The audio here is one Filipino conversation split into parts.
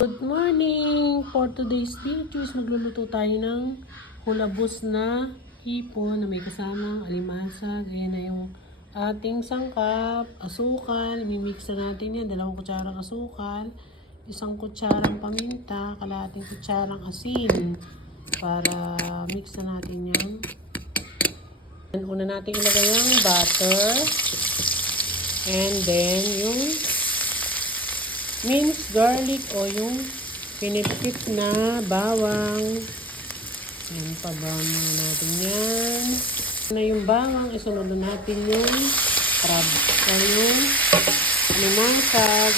Good morning! For today's video, magluluto tayo ng hulabos na hipon na may kasamang alimasag. Ayan na yung ating sangkap, asukal. Mimix na natin yan. 2 kutsarang asukal, 1 kutsarang paminta, kalahating kutsarang asin. Para mix na natin yan. Una natin ilagay yung butter. And then yung minced garlic o yung pinipit na bawang. Ayan, pa-brown muna natin yan. Na yung bawang, isunod na natin yung crab o yung alimasag.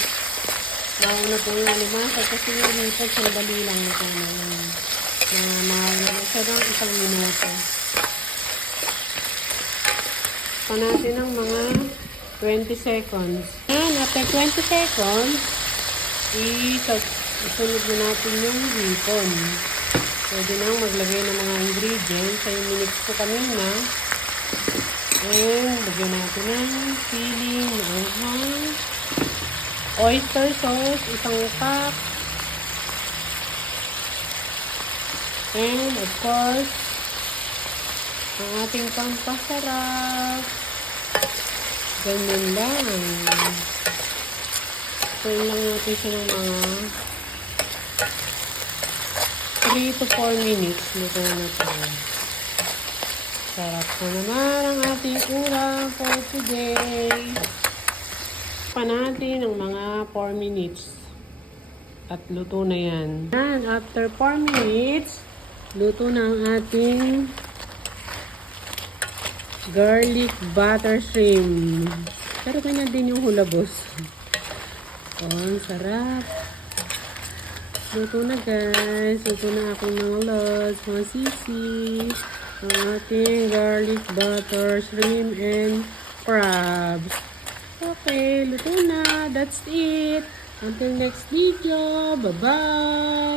Mauna po yung alimasag kasi yung hipon, sandali lang na ito na mahal siya ng 1 minuto. Pa natin ng mga 20 seconds. And after 20 seconds, isunod na natin yung hipon. Pwede nang maglagay ng mga ingredients. Sa yung minix ko kanina. And lagyan natin ng feeling na anghang. Oyster sauce, 1 cup. And of course, ang ating pampasarap. Ganyan lang. Turn lang natin siya ng mga 3 to 4 minutes. Luto na ito. Sarap na naman ang ating ulam for today. Pa natin ng mga 4 minutes. At luto na yan. And after 4 minutes, luto na ang ating garlic butter shrimp. Pero ganyan din yung hulabos. Oh, ang sarap. Luto na guys. Luto na akong mga lods, mga sisi. Ang ating garlic butter shrimp and crabs. Okay, luto na. That's it. Until next video. Bye-bye.